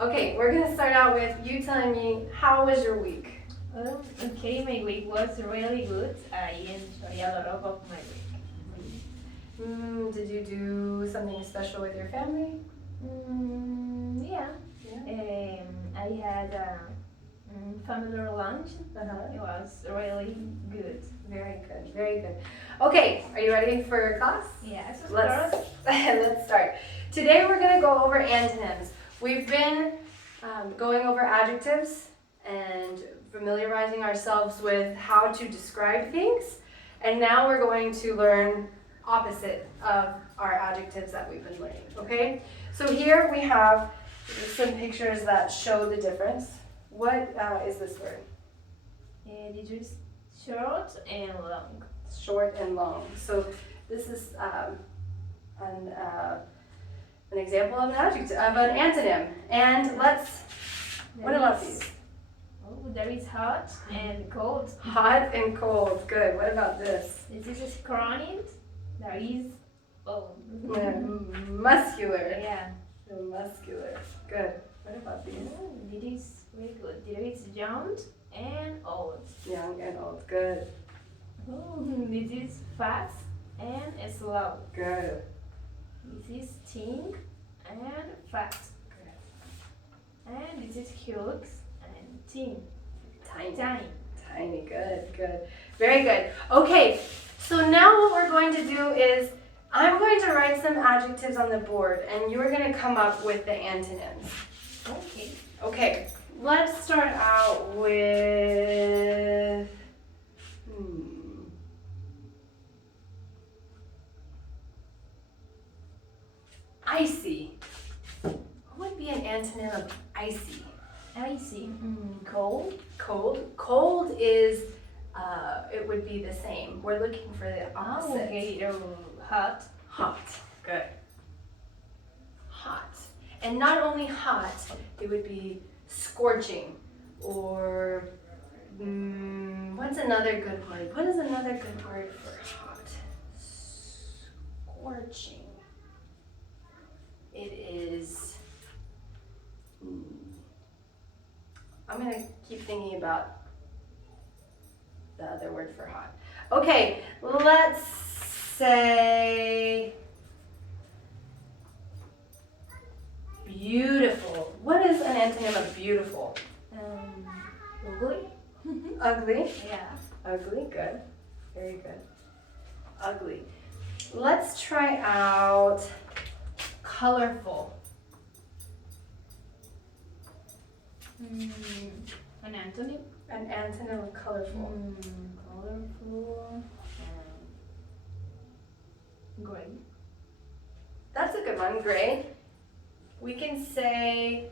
Okay, we're gonna start out with you telling me how was your week? Okay, my week was really good. I enjoy a lot of my week. Did you do something special with your family? Yeah. Yeah. I had a family lunch. Uh-huh. It was really good. Very good, very good. Okay, are you ready for class? Yes, of Let's course. let's start. Today we're gonna go over antonyms. We've been going over adjectives and familiarizing ourselves with how to describe things, and now we're going to learn opposite of our adjectives that we've been learning. Okay, so here we have some pictures that show the difference. What is this word? It is short and long. Short and long. So this is an example of an adjective, of an antonym. And what about these? Oh, there is hot and cold. Hot and cold. Good. What about this? This is chronic. There is Muscular. Yeah. Muscular. Good. What about these? It is very good. There is young and old. Young and old. Good. This is fast and slow. Good. This is thin and fat. And this is huge and thin. Tiny. Good. Very good. Okay, so now what we're going to do is I'm going to write some adjectives on the board and you're going to come up with the antonyms. Okay, let's start out with icy. What would be an antonym of icy? Icy. Cold. Cold is it would be the same. We're looking for the opposite. Okay. Hot. Hot. Good. Hot. And not only hot, it would be scorching or what's another good word? What is another good word for hot? Scorching. It is I'm going to keep thinking about the other word for hot. Okay, let's say beautiful. What is an antonym of beautiful? Ugly. Ugly. Yeah. Ugly, good. Very good. Ugly. Let's try out colorful. An antonym. An antonym of colorful. Colorful. Gray. That's a good one, gray. We can say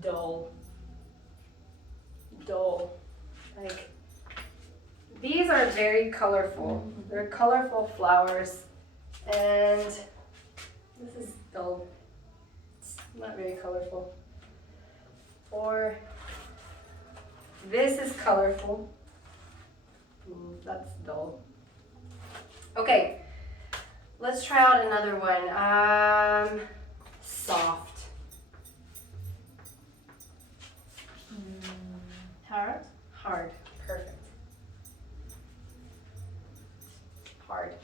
dull. Dull. Like, these are very colorful. They're colorful flowers. And this is dull. It's not very colorful. Or this is colorful. That's dull. Okay, let's try out another one. Soft. Hard. Hard. Perfect. Hard.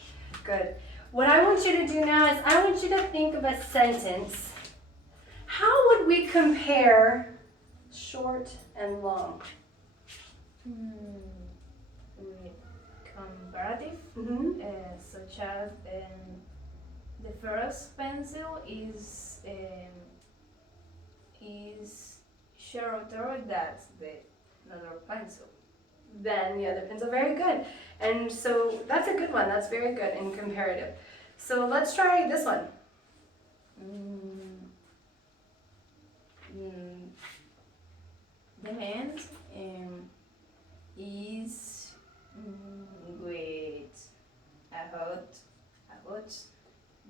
Good. What I want you to do now is I want you to think of a sentence. How would we compare short and long? Comparative, such as the first pencil is shorter than the other pencil. Then the other pencil, very good. And so that's a good one. That's very good in comparative. So let's try this one. The hand is with a hot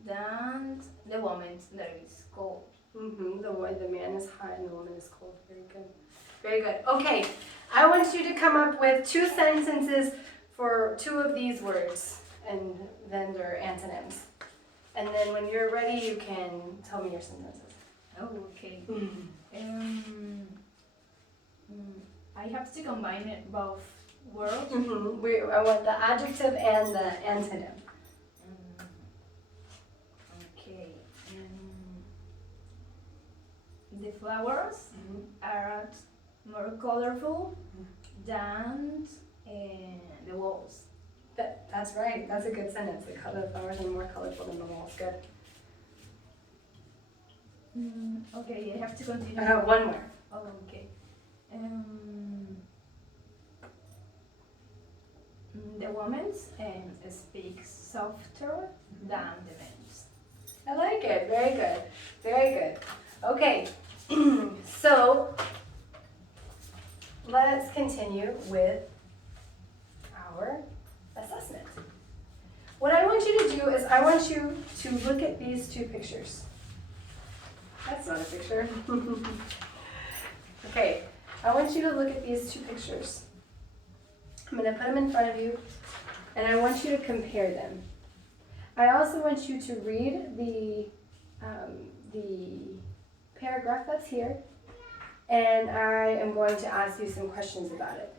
than the woman that is cold. The man is hot and the woman is cold. Very good. Very good. Okay, I want you to come up with two sentences for two of these words, and then their antonyms. And then when you're ready, you can tell me your sentences. Oh, okay. I have to combine it both words. I want the adjective and the antonym. Okay. The flowers are more colorful than the walls. That's right. That's a good sentence. The flowers are more colorful than the walls. Good. Okay, I have to continue. I have one more. Oh, okay. The women's speaks softer than the men's. I like it. Very good. Very good. Okay. So let's continue with our assessment. What I want you to do is I want you to look at these two pictures. That's not a picture. Okay, I want you to look at these two pictures. I'm going to put them in front of you, and I want you to compare them. I also want you to read the paragraph that's here, and I am going to ask you some questions about it.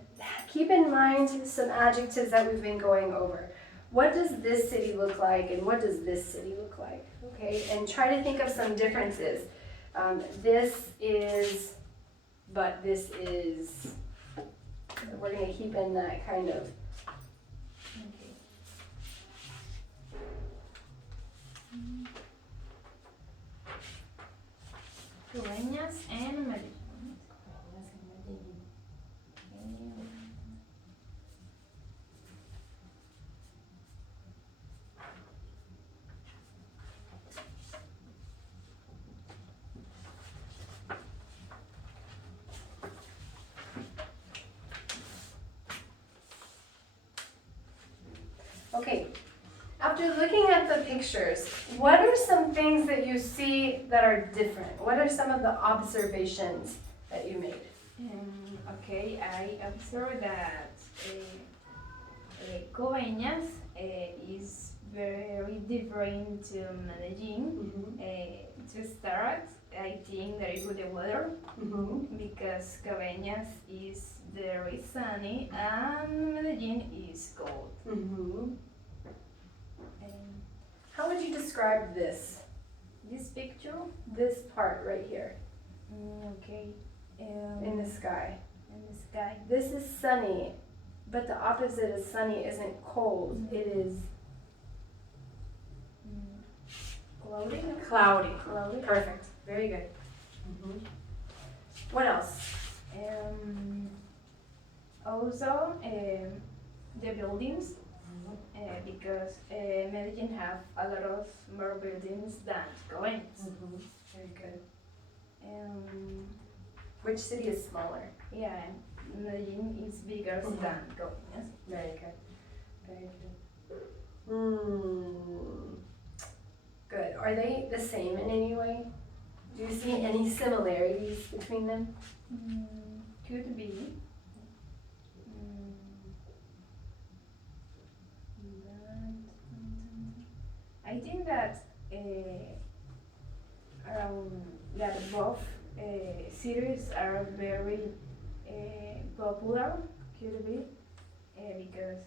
Keep in mind some adjectives that we've been going over. What does this city look like, and what does this city look like? Okay, and try to think of some differences. This is, but this is. We're going to keep in that kind of. Okay. Dueñas and Medellín. Okay, after looking at the pictures, what are some things that you see that are different? What are some of the observations that you made? Okay, I observed that Coveñas is very different to Medellin. To start, I think that is with the weather, because Cabañas is very sunny and Medellin is cold. How would you describe this? This picture? This part right here Okay. in the sky. In the sky. This is sunny, but the opposite of sunny isn't cold. It is Cloudy? cloudy. Cloudy. Perfect. Very good. What else? Also, the buildings, because Medellin have a lot of more buildings than Coveñas. Very good. Which city is smaller? Yeah, Medellin is bigger than Coveñas. Very good. Very good. Good. Are they the same in any way? Do you see any similarities between them? Could be. I think that that both cities are very popular. Could be because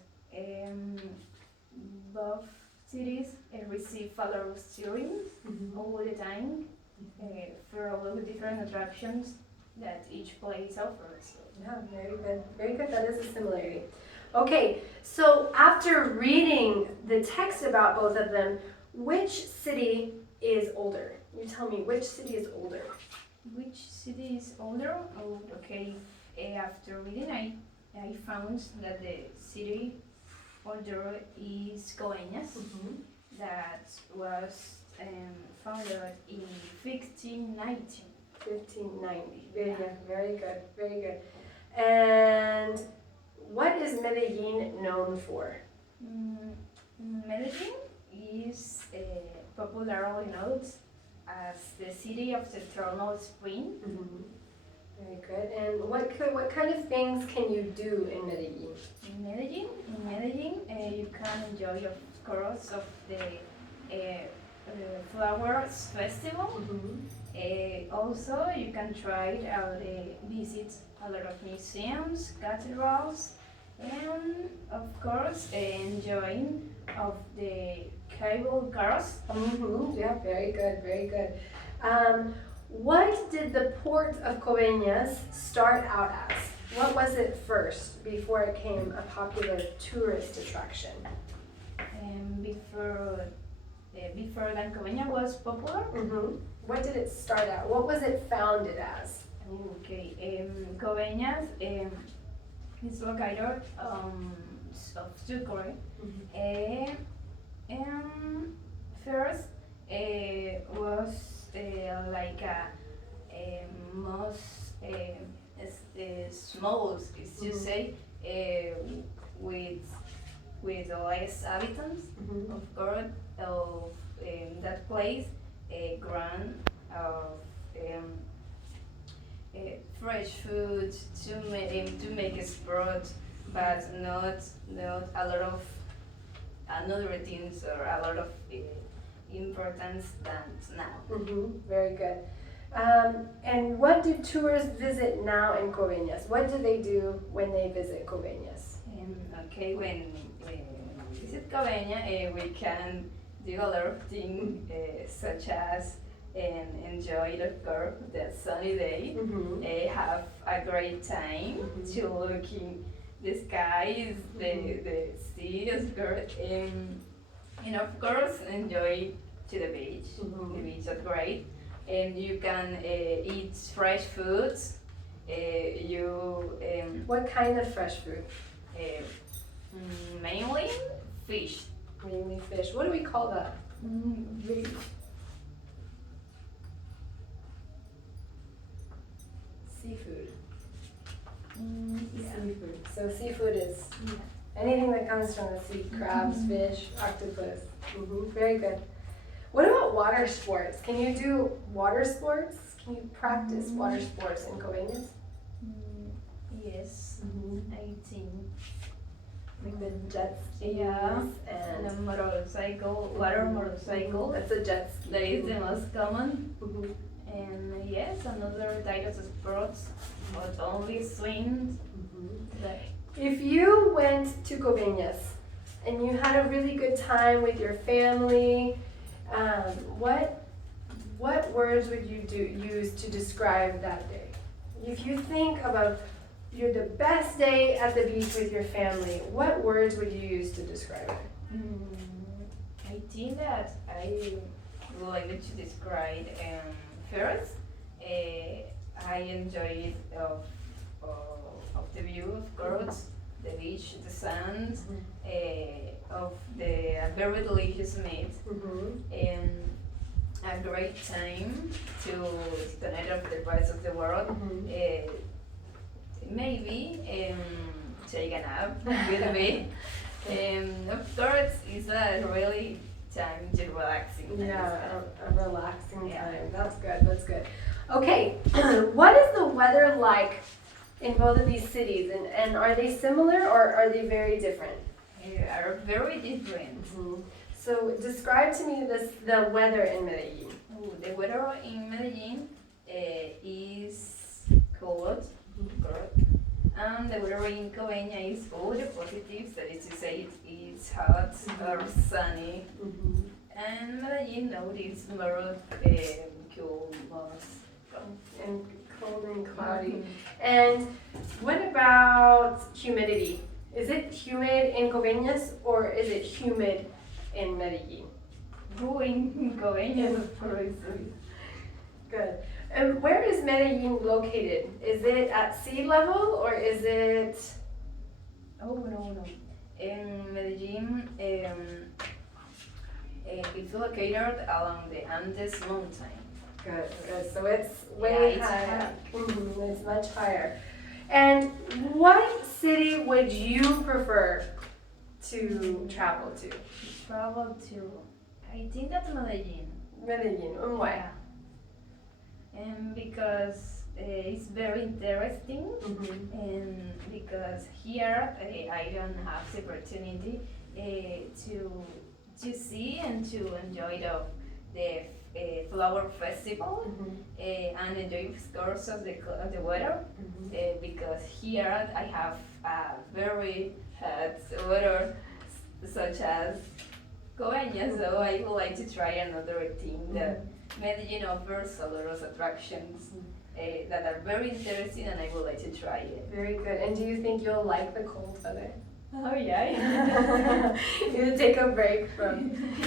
both cities receive a lot of students all the time for all of the different attractions that each place offers. Yeah, very good. Very good. That is a similarity. Okay, so after reading the text about both of them, which city is older? You tell me, which city is older? Which city is older? Oh, okay. After reading, I found that the city older is Coveñas. That was founded in 1590. 1590. Very good. Very good. Very good. And what is Medellin known for? Medellin is popularly known as the city of the eternal spring. Very good. And what kind of things can you do in Medellin? In Medellin, you can enjoy, of course, of the flowers festival. Also, you can try out visit a lot of museums, cathedrals, and of course enjoying of the cable cars. Yeah, very good, very good. What did the port of Coveñas start out as? What was it first before it became a popular tourist attraction? Before that Coveñas was popular. What did it start out? What was it founded as? Okay, Coveñas is located of Sucre. First was like a most small, is to say, with less habitants. Of course, of that place, ground of fresh food to make a sprout, but not a lot of another things or a lot of importance than now. Very good. And what do tourists visit now in Coveñas? What do they do when they visit Coveñas? Okay, when we visit Coveñas, we can do a lot of things such as enjoy the sunny day, have a great time to looking the skies, the sea is good, and of course enjoy to the beach. The beach is great, and you can eat fresh foods. What kind of fresh food? Mainly fish. Mainly fish. What do we call that? Seafood. Yeah. Seafood. So seafood is anything that comes from the sea, crabs, fish, octopus. Very good. What about water sports? Can you do water sports? Can you practice water sports in Coveñas? Yes, I think. Like the jet skis And a motorcycle, water motorcycle. That's a jet ski. That is the most common. And yes, another type of sports, but only swim. If you went to Coveñas and you had a really good time with your family, what words would you use to describe that day? If you think about you're the best day at the beach with your family, what words would you use to describe it? I think that I would like to describe first. I enjoyed of the view, of course, the beach, the sand, of the very delicious meat, and a great time to connect with the rest of the world. Maybe take a nap with me. Of course, it's a really time to relaxing. A relaxing time. That's good. That's good. Okay, what is the weather like in both of these cities, and are they similar or are they very different? They are very different. So describe to me the weather in Medellin. The weather in Medellin is cold, and the weather in Coveñas is all the positives, that is to say it's hot or sunny. And Medellin now is more cool, And cold and cloudy. And what about humidity? Is it humid in Coveñas or is it humid in Medellin? In Coveñas, of course. Good. And where is Medellin located? Is it at sea level or is it? Oh, no. In Medellin, it's located along the Andes mountain. Good. So it's way higher. It's much higher. And what city would you prefer to travel to? I think that's Medellin. Medellin. And why? And because it's very interesting, and because here I don't have the opportunity to see and to enjoy the a flower festival and enjoy, of course, of the weather because here I have a very hot weather such as Coveñas, so I would like to try another thing that Medellin offers a lot of attractions that are very interesting and I would like to try it. Very good. And do you think you'll like the cold weather? Oh yeah. You take a break from